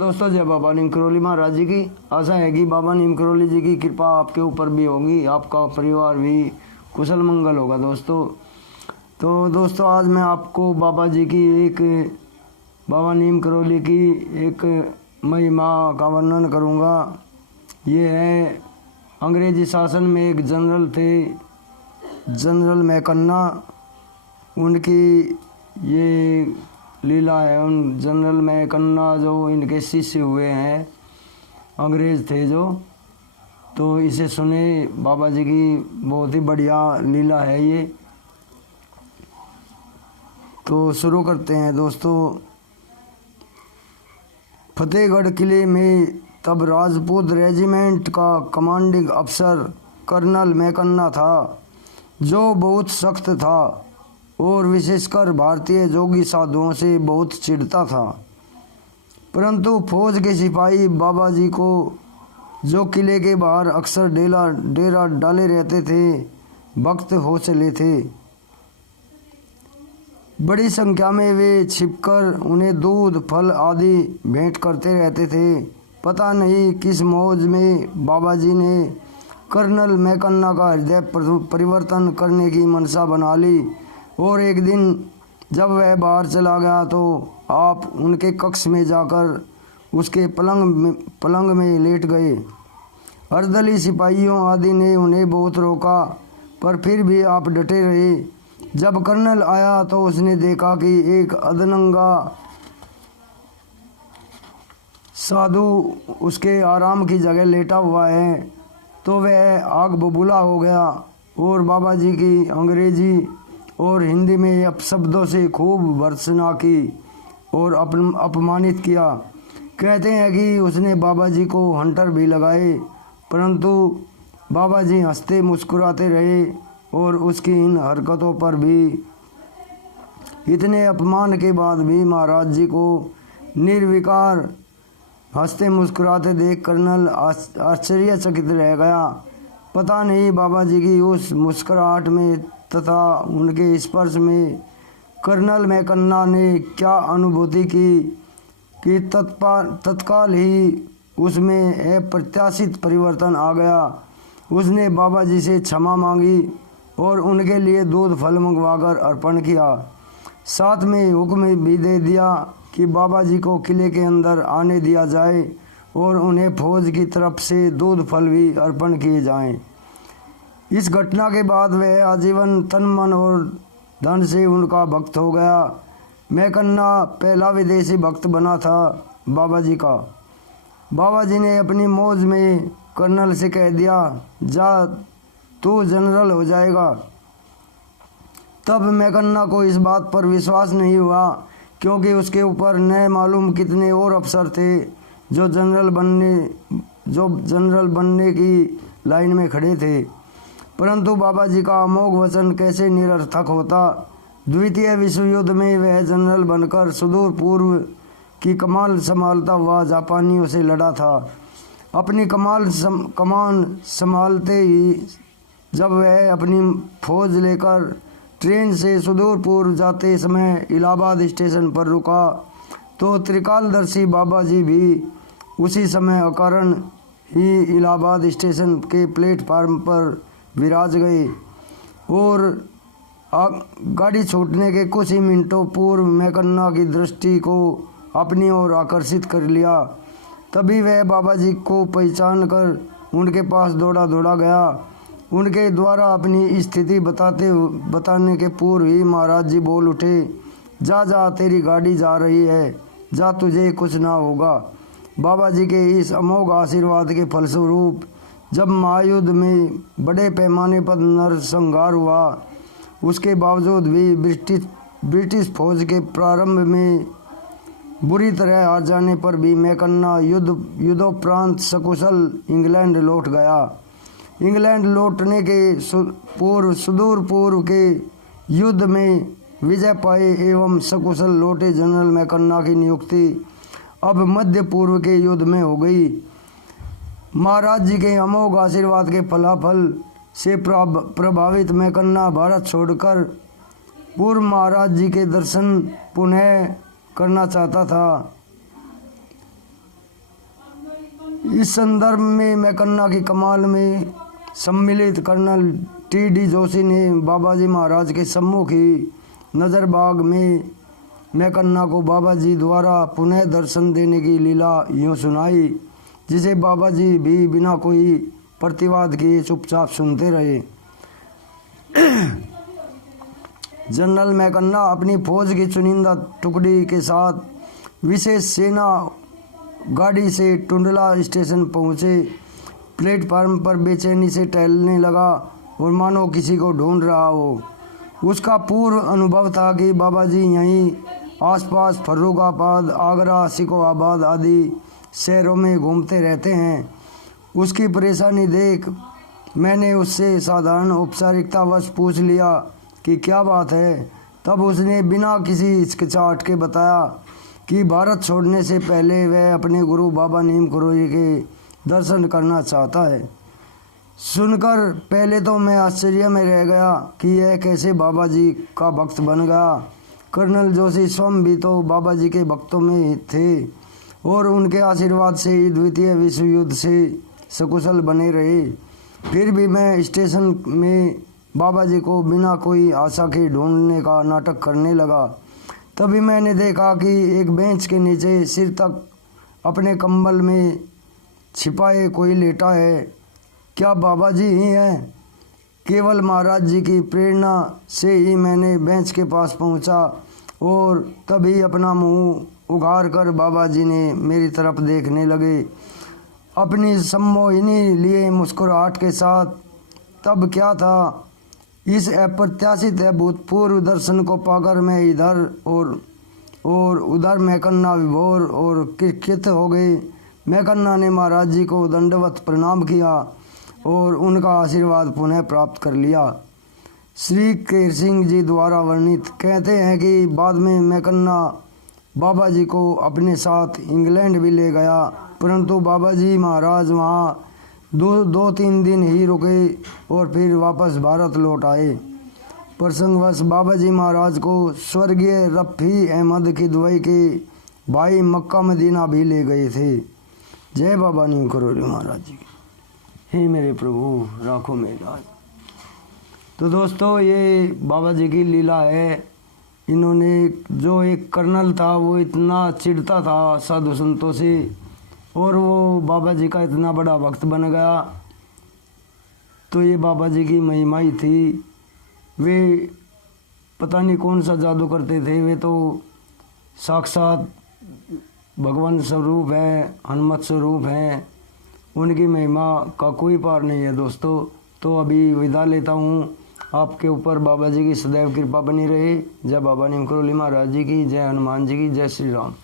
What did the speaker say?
दोस्तों, जय बाबा नीम करोली महाराज जी की। आशा है कि बाबा नीम करोली जी की कृपा आपके ऊपर भी होगी, आपका परिवार भी कुशल मंगल होगा दोस्तों। तो दोस्तों, आज मैं आपको बाबा जी की बाबा नीम करोली की एक महिमा का वर्णन करूंगा। ये है, अंग्रेजी शासन में एक जनरल थे, जनरल मैकन्ना। उनकी ये लीला है। उन जनरल मैकन्ना जो इनके शिष्य हुए हैं, अंग्रेज थे जो, तो इसे सुने। बाबा जी की बहुत ही बढ़िया लीला है ये। तो शुरू करते हैं दोस्तों। फतेहगढ़ किले में तब राजपूत रेजिमेंट का कमांडिंग अफसर कर्नल मैकन्ना था, जो बहुत सख्त था और विशेषकर भारतीय जोगी साधुओं से बहुत चिढ़ता था। परंतु फौज के सिपाही बाबा जी को, जो किले के बाहर अक्सर डेरा डाले रहते थे, भक्त हो चले थे। बड़ी संख्या में वे छिपकर उन्हें दूध, फल आदि भेंट करते रहते थे। पता नहीं किस मौज में बाबा जी ने कर्नल मैकन्ना का हृदय परिवर्तन करने की मनसा बना ली और एक दिन जब वह बाहर चला गया तो आप उनके कक्ष में जाकर उसके पलंग में लेट गए। अर्दली सिपाहियों आदि ने उन्हें बहुत रोका, पर फिर भी आप डटे रहे। जब कर्नल आया तो उसने देखा कि एक अधनंगा साधु उसके आराम की जगह लेटा हुआ है, तो वह आग बबूला हो गया और बाबा जी की अंग्रेजी और हिंदी में अपशब्दों से खूब भर्त्सना की और अपमानित किया। कहते हैं कि उसने बाबा जी को हंटर भी लगाए, परंतु बाबा जी हंसते मुस्कुराते रहे और उसकी इन हरकतों पर भी, इतने अपमान के बाद भी महाराज जी को निर्विकार हंसते मुस्कुराते देख कर्नल आश्चर्यचकित रह गया। पता नहीं बाबा जी की उस मुस्कुराहट में तथा उनके स्पर्श में कर्नल मैकन्ना ने क्या अनुभूति की कि तत्काल ही उसमें अप्रत्याशित परिवर्तन आ गया। उसने बाबा जी से क्षमा मांगी और उनके लिए दूध फल मंगवाकर अर्पण किया। साथ में हुक्म भी दे दिया कि बाबा जी को किले के अंदर आने दिया जाए और उन्हें फौज की तरफ से दूध फल भी अर्पण किए जाएं। इस घटना के बाद वह आजीवन तन मन और धन से उनका भक्त हो गया। मैकन्ना पहला विदेशी भक्त बना था बाबा जी का। बाबा जी ने अपनी मौज में कर्नल से कह दिया, जा तू जनरल हो जाएगा। तब मैकन्ना को इस बात पर विश्वास नहीं हुआ, क्योंकि उसके ऊपर न मालूम कितने और अफसर थे जो जनरल बनने की लाइन में खड़े थे। परंतु बाबा जी का अमोघ वचन कैसे निरर्थक होता। द्वितीय विश्व युद्ध में वह जनरल बनकर सुदूर पूर्व की कमान संभालता हुआ जापानियों से लड़ा था। अपनी कमान संभालते ही जब वह अपनी फौज लेकर ट्रेन से सुदूर पूर्व जाते समय इलाहाबाद स्टेशन पर रुका, तो त्रिकालदर्शी बाबा जी भी उसी समय अकारण ही इलाहाबाद स्टेशन के प्लेटफार्म पर विराज गए और गाड़ी छूटने के कुछ ही मिनटों पूर्व मैकन्ना की दृष्टि को अपनी ओर आकर्षित कर लिया। तभी वह बाबा जी को पहचान कर उनके पास दौड़ा गया। उनके द्वारा अपनी स्थिति बताने के पूर्व ही महाराज जी बोल उठे, जा तेरी गाड़ी जा रही है, जा तुझे कुछ ना होगा। बाबा जी के इस अमोघ आशीर्वाद के फलस्वरूप जब महायुद्ध में बड़े पैमाने पर नरसंहार हुआ, उसके बावजूद भी ब्रिटिश फौज के प्रारंभ में बुरी तरह हार जाने पर भी मैकन्ना युद्धोपरांत सकुशल इंग्लैंड लौट गया। इंग्लैंड लौटने के सुदूर पूर्व के युद्ध में विजय पाए एवं सकुशल लौटे जनरल मैकन्ना की नियुक्ति अब मध्य पूर्व के युद्ध में हो गई। महाराज जी के अमोघ आशीर्वाद के फलाफल से प्रभावित मैकन्ना भारत छोड़कर पूर्व महाराज जी के दर्शन पुनः करना चाहता था। इस संदर्भ में मैं कन्ना की कमाल में सम्मिलित कर्नल टी.डी. जोशी ने बाबा जी महाराज के सम्मुख ही नजरबाग में मैं कन्ना को बाबा जी द्वारा पुनः दर्शन देने की लीला यूँ सुनाई, जिसे बाबा जी भी बिना कोई प्रतिवाद किए चुपचाप सुनते रहे। जनरल मैकन्ना अपनी फौज की चुनिंदा टुकड़ी के साथ विशेष सेना गाड़ी से टुंडला स्टेशन पहुंचे। प्लेटफार्म पर बेचैनी से टहलने लगा और मानो किसी को ढूंढ रहा हो। उसका पूर्व अनुभव था कि बाबा जी यहीं आसपास फर्रुखाबाद, आगरा, सिकोहाबाद आदि शहरों में घूमते रहते हैं। उसकी परेशानी देख मैंने उससे साधारण औपचारिकतावश पूछ लिया कि क्या बात है। तब उसने बिना किसी हिचकिचाहट के बताया कि भारत छोड़ने से पहले वह अपने गुरु बाबा नीम करोली के दर्शन करना चाहता है। सुनकर पहले तो मैं आश्चर्य में रह गया कि यह कैसे बाबा जी का भक्त बन गया। कर्नल जोशी स्वयं भी तो बाबा जी के भक्तों में थे और उनके आशीर्वाद से ही द्वितीय विश्व युद्ध से सकुशल बने रहे। फिर भी मैं स्टेशन में बाबा जी को बिना कोई आशा के ढूंढने का नाटक करने लगा। तभी मैंने देखा कि एक बेंच के नीचे सिर तक अपने कंबल में छिपाए कोई लेटा है। क्या बाबा जी ही हैं? केवल महाराज जी की प्रेरणा से ही मैंने बेंच के पास पहुंचा और तभी अपना मुंह उघाड़ कर बाबा जी ने मेरी तरफ देखने लगे अपनी सम्मोहिनी लिए मुस्कुराहट के साथ। तब क्या था, इस अप्रत्याशित अभूतपूर्व दर्शन को पाकर मैं इधर और उधर मैकन्ना विभोर और कृत हो गए। मैकन्ना ने महाराज जी को दंडवत प्रणाम किया और उनका आशीर्वाद पुनः प्राप्त कर लिया। श्री केर सिंह जी द्वारा वर्णित कहते हैं कि बाद में मैकन्ना बाबा जी को अपने साथ इंग्लैंड भी ले गया, परंतु बाबा जी महाराज वहाँ दो तीन दिन ही रुके और फिर वापस भारत लौट आए। प्रसंगवश बाबा जी महाराज को स्वर्गीय रफ़ी अहमद की दुआई के भाई मक्का मदीना भी ले गए थे। जय बाबा नीम करोली महाराज जी। हे मेरे प्रभु राखो मेरी राज। तो दोस्तों ये बाबा जी की लीला है। इन्होंने जो एक कर्नल था वो इतना चिढ़ता था साधु संतों से और वो बाबा जी का इतना बड़ा भक्त बन गया। तो ये बाबा जी की महिमा ही थी। वे पता नहीं कौन सा जादू करते थे। वे तो साक्षात भगवान स्वरूप है, हनुमत स्वरूप हैं। उनकी महिमा का कोई पार नहीं है दोस्तों। तो अभी विदा लेता हूँ। आपके ऊपर बाबा जी की सदैव कृपा बनी रहे। जय बाबा नीम करोली महाराज जी की, जय हनुमान जी की, जय श्री राम।